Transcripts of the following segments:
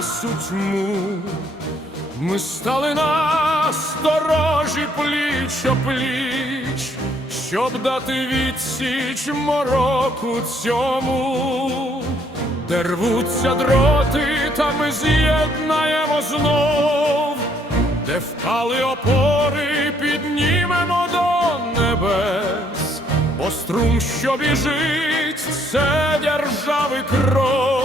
часу тьму. Ми стали на сторожі пліч о пліч, щоб дати відсіч мороку цьому, де рвуться дроти, та ми з'єднаємо знов, де впали опори, піднімемо до небес, бо струм, що біжить, це держави кров,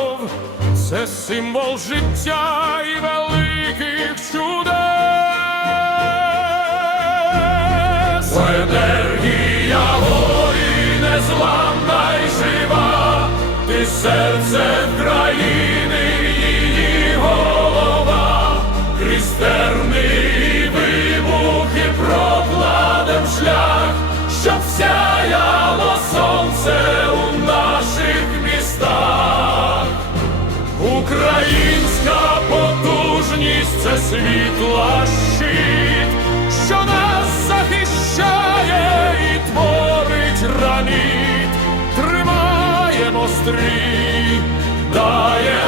символ життя і великих чудес. Енергія волі незламна й жива, ти серце країни, світла що нас захищає і творить раніт, тримаємо стрій, дає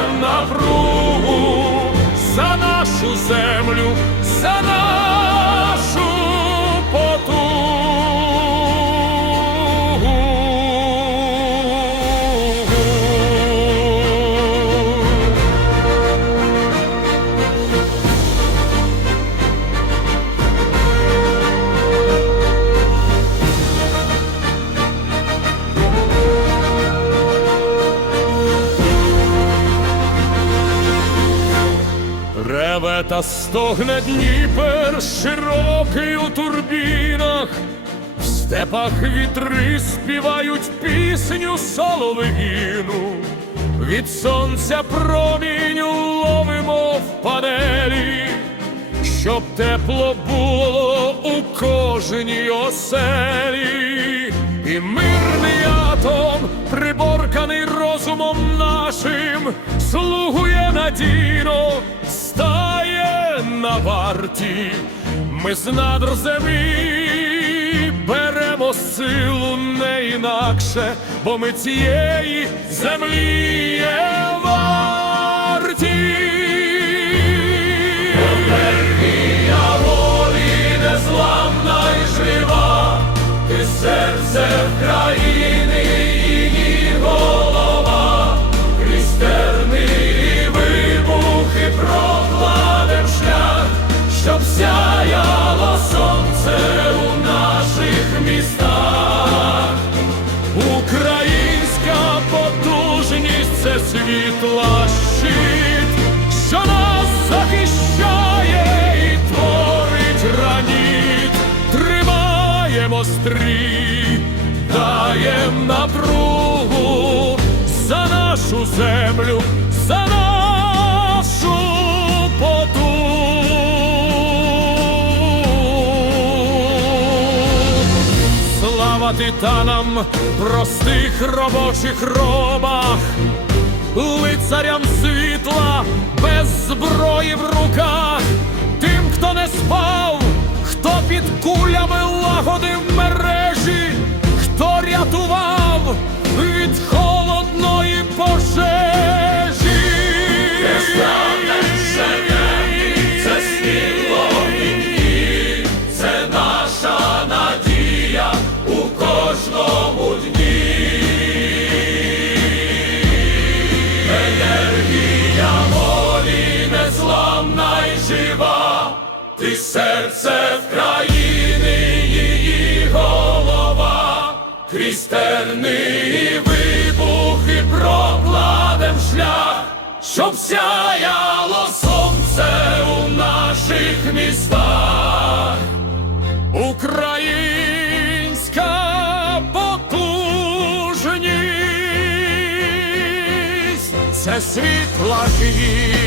Реве та стогне Дніпер широкий у турбінах, в степах вітри співають пісню солов'їну, від сонця промінь ловимо в панелі, щоб тепло було у кожній оселі, і мирний атом, приборканий розумом нашим, слугує надійно, на варті. Ми з надр землі беремо силу не інакше, бо ми цієї землі є варті. Тримаємо даєм напругу за нашу землю, за нашу потугу. Слава титанам простих робочих робах, лицарям світла без зброї в руках, кулями лагодив мережі, хто рятував від холодної пожежі. Це світло це наша надія у кожному дні. Енергія волі незламна й жива, ти серце в країни, крізь терни і прокладем шлях, щоб сяяло сонце у наших містах. Українська потужність це світла гідь.